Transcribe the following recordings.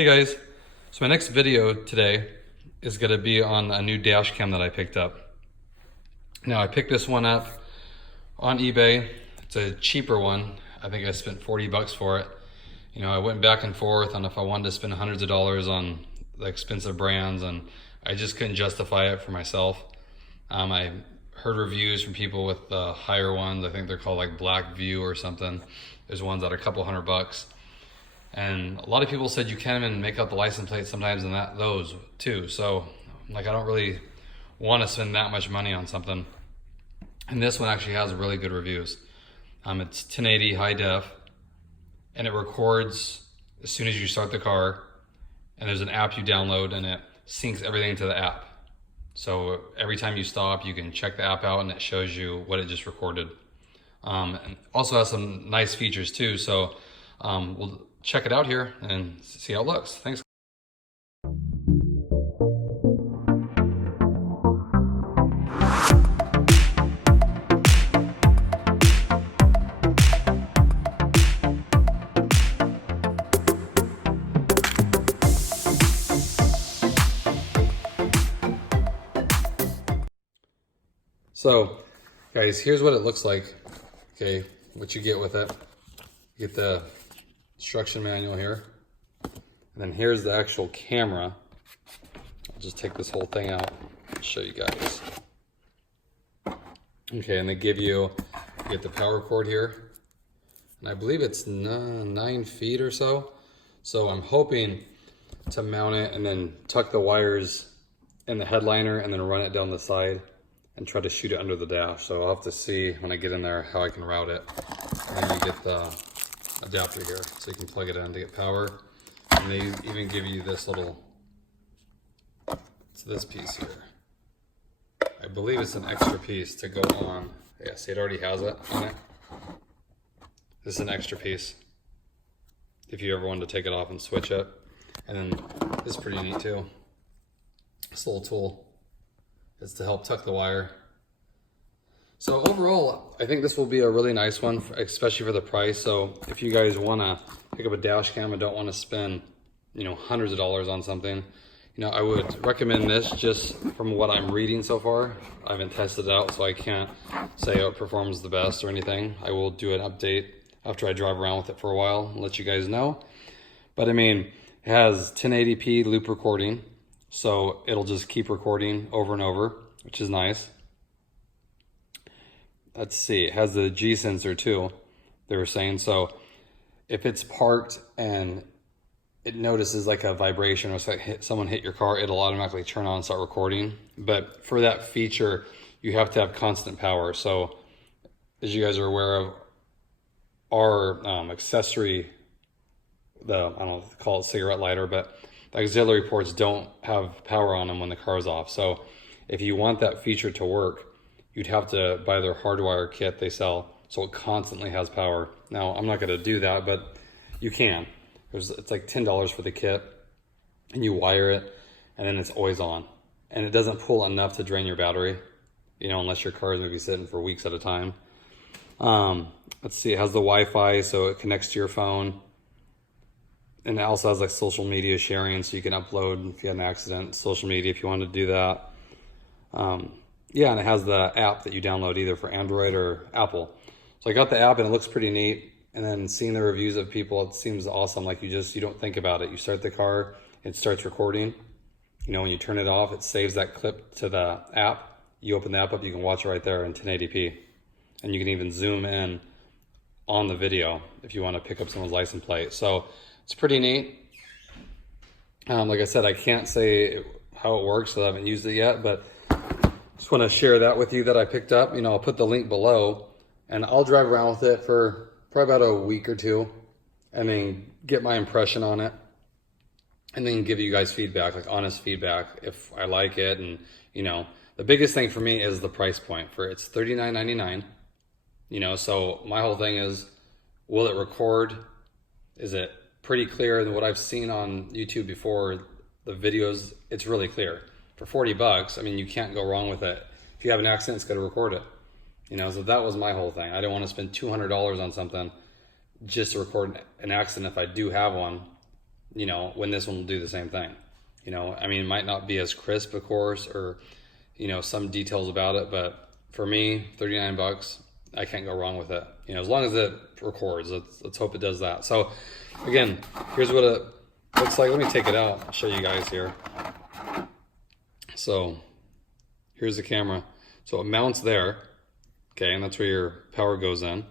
Hey guys, so my next video today is going to be on a new dash cam that I picked up. Now I picked this one up on eBay. It's a cheaper one. I think I spent 40 bucks for it. You know, I went back and forth on if I wanted to spend hundreds of dollars on the expensive brands, and I just couldn't justify it for myself. I heard reviews from people with the higher ones. I think they're called like Black View or something. There's ones that are a couple $100. And a lot of people said you can't even make out the license plate sometimes in those too. So like, I don't really want to spend that much money on something. And this one actually has really good reviews. It's 1080 high def, and it records as soon as you start the car. And there's an app you download, and it syncs everything to the app. So every time you stop, you can check the app out, and it shows you what it just recorded. And also has some nice features too. So we'll check it out here and see how it looks. Thanks. So guys, here's what it looks like. Okay, what you get with it. You get the instruction manual here, and then here's the actual camera. I'll just take this whole thing out and show you guys. Okay, and they give you get the power cord here, and I believe it's 9 feet or so. So I'm hoping to mount it and then tuck the wires in the headliner and then run it down the side and try to shoot it under the dash. So I'll have to see when I get in there how I can route it. And then you get the adapter here, so you can plug it in to get power. And they even give you this little, it's this piece here. I believe it's an extra piece to go on. Yeah, see, it already has it on it. This is an extra piece if you ever wanted to take it off and switch it. And then this is pretty neat too. This little tool is to help tuck the wire. So overall, I think this will be a really nice one, especially for the price. So if you guys want to pick up a dash cam and don't want to spend, you know, hundreds of dollars on something, you know, I would recommend this just from what I'm reading so far. I haven't tested it out, so I can't say it performs the best or anything. I will do an update after I drive around with it for a while and let you guys know. But I mean, it has 1080p loop recording, so it'll just keep recording over and over, which is nice. Let's see, it has the G sensor too, they were saying. So if it's parked and it notices like a vibration or someone hit your car, it'll automatically turn on and start recording. But for that feature, you have to have constant power. So as you guys are aware of, our accessory, I don't know, call it cigarette lighter, but the auxiliary ports don't have power on them when the car is off. So if you want that feature to work, you'd have to buy their hardwire kit they sell, so it constantly has power. Now, I'm not gonna do that, but you can. It's like $10 for the kit, and you wire it, and then it's always on. And it doesn't pull enough to drain your battery, you know, unless your car is maybe sitting for weeks at a time. Let's see, it has the Wi-Fi, so it connects to your phone. And it also has like social media sharing, so you can upload if you had an accident, social media if you wanted to do that. Yeah, and it has the app that you download either for Android or Apple. So I got the app and it looks pretty neat. And then seeing the reviews of people, it seems awesome. Like you don't think about it. You start the car, it starts recording. You know, when you turn it off, it saves that clip to the app. You open the app up, you can watch it right there in 1080p. And you can even zoom in on the video if you want to pick up someone's license plate. So it's pretty neat. Like I said, I can't say how it works, so I haven't used it yet, but just want to share that with you that I picked up. You know, I'll put the link below, and I'll drive around with it for probably about a week or two, and then get my impression on it, and then give you guys feedback, like honest feedback, if I like it. And you know, the biggest thing for me is the price point. For it's $39.99. You know, so my whole thing is, will it record? Is it pretty clear? Than what I've seen on YouTube before, the videos, it's really clear. For 40 bucks, I mean, you can't go wrong with it. If you have an accident, it's going to record it. You know, so that was my whole thing. I didn't want to spend $200 on something just to record an accident if I do have one. you know, when this one will do the same thing. You know, I mean, it might not be as crisp, of course, or, you know, some details about it, but for me, 39 bucks, I can't go wrong with it. You know, as long as it records, let's hope it does that. So again, here's what it looks like. Let me take it out, I'll show you guys here. So here's the camera. So it mounts there, okay, and that's where your power goes in.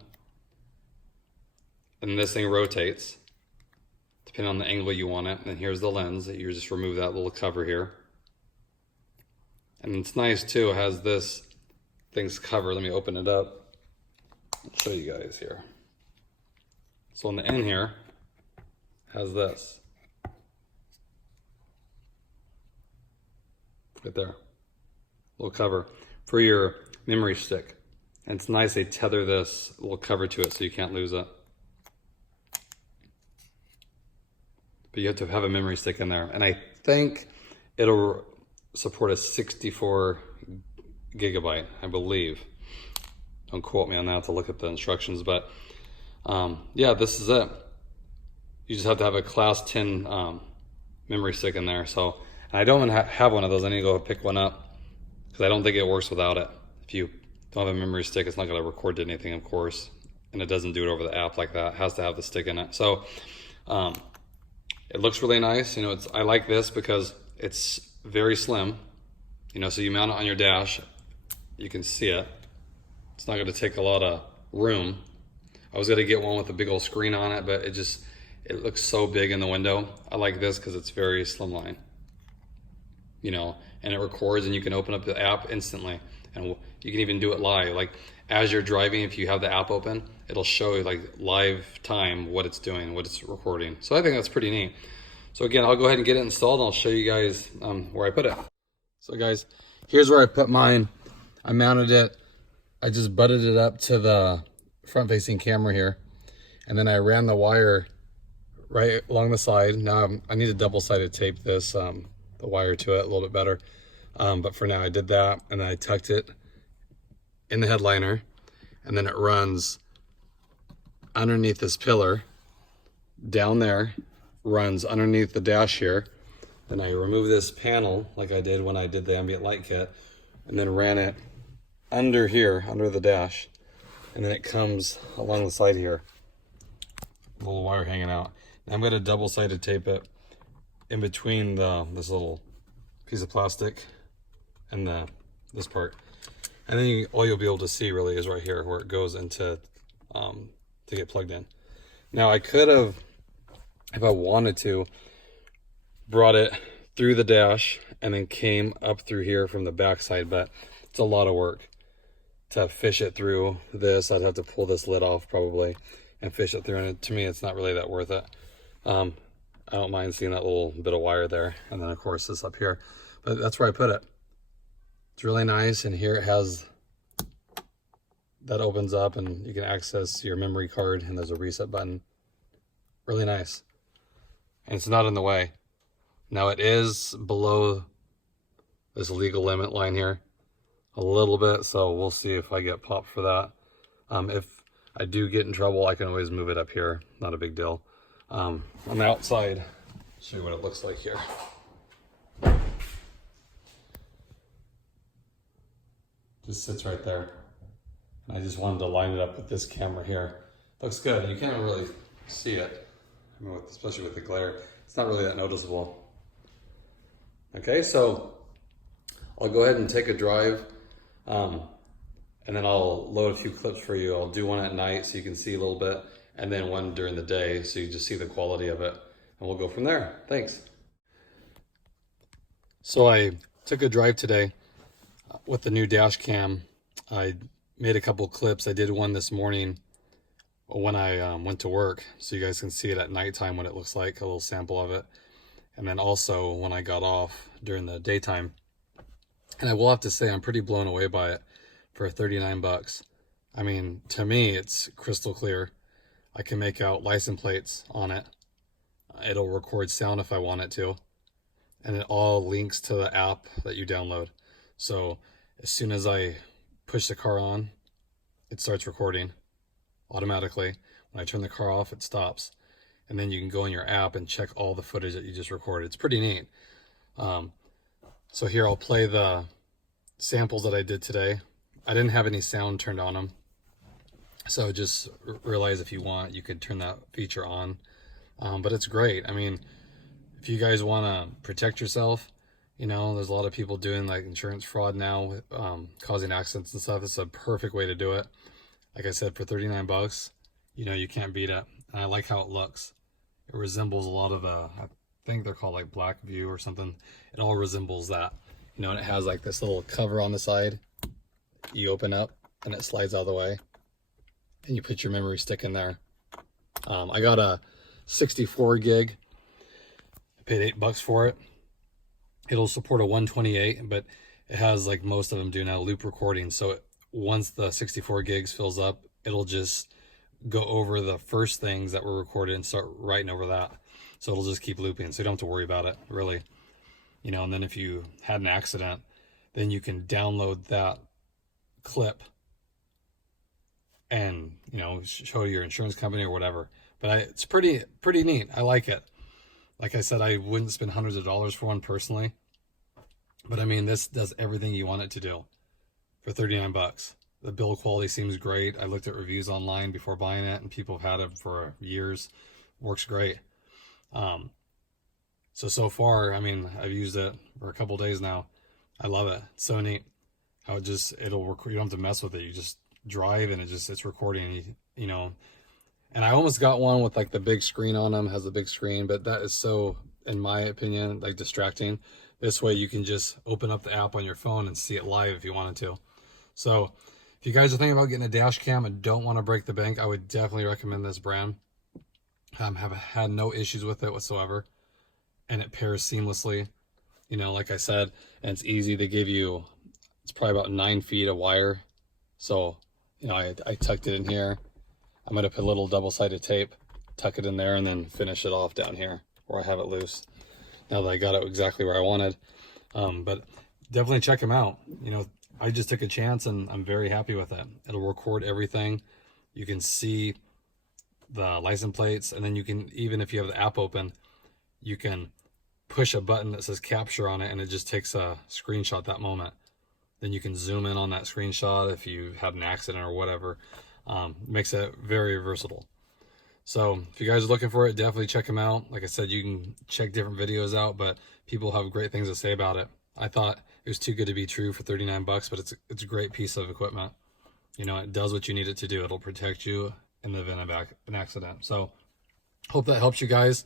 And this thing rotates depending on the angle you want it. And here's the lens. You just remove that little cover here. And it's nice too, it has this thing's covered. Let me open it up. I'll show you guys here. So on the end here, has this. Right there. Little cover for your memory stick. And it's nice they tether this little cover to it so you can't lose it. But you have to have a memory stick in there. And I think it'll support a 64 gigabyte, I believe. Don't quote me on that, to look at the instructions, but yeah, this is it. You just have to have a class 10 memory stick in there. So, and I don't even have one of those. I need to go pick one up because I don't think it works without it. If you don't have a memory stick, it's not going to record to anything, of course, and it doesn't do it over the app like that. It has to have the stick in it. So it looks really nice. You know, I like this because it's very slim. You know, so you mount it on your dash, you can see it. It's not going to take a lot of room. I was going to get one with a big old screen on it, but it looks so big in the window. I like this because it's very slimline. You know, and it records, and you can open up the app instantly, and you can even do it live. Like as you're driving, if you have the app open, it'll show you like live time what it's doing, what it's recording. So I think that's pretty neat. So again, I'll go ahead and get it installed, and I'll show you guys where I put it. So guys, here's where I put mine. I mounted it. I just butted it up to the front-facing camera here, and then I ran the wire right along the side. Now I need to double-sided tape this, the wire to it a little bit better. But for now I did that, and then I tucked it in the headliner, and then it runs underneath this pillar, down there, runs underneath the dash here. Then I remove this panel like I did when I did the ambient light kit, and then ran it under here, under the dash, and then it comes along the side here. A little wire hanging out. And I'm going to double-sided tape it in between this little piece of plastic and this part. And then all you'll be able to see really is right here where it goes into to get plugged in. Now I could have, if I wanted to, brought it through the dash and then came up through here from the back side, but it's a lot of work to fish it through this. I'd have to pull this lid off probably and fish it through, and to me it's not really that worth it. I don't mind seeing that little bit of wire there, and then of course this up here, but that's where I put it. It's really nice, and here it has, that opens up and you can access your memory card, and there's a reset button. Really nice, and it's not in the way. Now it is below this legal limit line here a little bit, so we'll see if I get popped for that. If I do get in trouble, I can always move it up here, not a big deal. On the outside, show you what it looks like here. Just sits right there. And I just wanted to line it up with this camera here. Looks good. You can't really see it, I mean, especially with the glare. It's not really that noticeable. Okay, so I'll go ahead and take a drive, and then I'll load a few clips for you. I'll do one at night so you can see a little bit, and then one during the day so you just see the quality of it, and we'll go from there. Thanks. So I took a drive today with the new dash cam. I made a couple clips. I did one this morning when I went to work, so you guys can see it at nighttime what it looks like, a little sample of it. And then also when I got off during the daytime. And I will have to say I'm pretty blown away by it for 39 bucks. I mean, to me, it's crystal clear. I can make out license plates on it. It'll record sound if I want it to. And it all links to the app that you download. So as soon as I push the car on, it starts recording automatically. When I turn the car off, it stops. and then you can go in your app and check all the footage that you just recorded. It's pretty neat. So here I'll play the samples that I did today. I didn't have any sound turned on them, so just realize if you want, you could turn that feature on. But it's great. I mean, if you guys want to protect yourself, you know, there's a lot of people doing like insurance fraud now, causing accidents and stuff. It's a perfect way to do it. Like I said, for 39 bucks, you know, you can't beat it. And I like how it looks. It resembles a lot of I think they're called like Black View or something. It all resembles that, you know, and it has like this little cover on the side. You open up and it slides out of the way, and you put your memory stick in there. I got a 64 gig. I paid $8 for it. It'll support a 128, but it has, like most of them do now, loop recording. So once the 64 gigs fills up, it'll just go over the first things that were recorded and start writing over that. So it'll just keep looping, so you don't have to worry about it, really. You know, and then if you had an accident, then you can download that clip and, you know, show your insurance company or whatever. But it's pretty neat. I like it. Like I said, I wouldn't spend hundreds of dollars for one personally, but I mean, this does everything you want it to do for 39 bucks. The build quality seems great. I looked at reviews online before buying it, and people have had it for years. Works great. So far, I mean, I've used it for a couple days now. I love it. It's so neat how it'll record. You don't have to mess with it. You just drive and it's recording, you know. And I almost got one with like the big screen on them, has a big screen, but that is so, in my opinion, like distracting. This way you can just open up the app on your phone and see it live if you wanted to. So if you guys are thinking about getting a dash cam and don't want to break the bank, I would definitely recommend this brand. Have had no issues with it whatsoever, and it pairs seamlessly. You know, like I said, and it's easy. They give you, it's probably about 9 feet of wire. So, you know, I tucked it in here. I'm going to put a little double-sided tape, tuck it in there, and then finish it off down here where I have it loose. Now that I got it exactly where I wanted. But definitely check them out. You know, I just took a chance and I'm very happy with it. It'll record everything. You can see the license plates, and then you can, even if you have the app open, you can push a button that says capture on it, and it just takes a screenshot that moment. Then you can zoom in on that screenshot if you had an accident or whatever. Makes it very versatile. So if you guys are looking for it, definitely check them out. Like I said, you can check different videos out, but people have great things to say about it. I thought it was too good to be true for 39 bucks, but it's a great piece of equipment. You know, it does what you need it to do. It'll protect you in the event of an accident. So hope that helps you guys.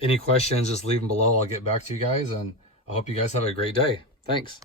Any questions, just leave them below. I'll get back to you guys, and I hope you guys have a great day. Thanks.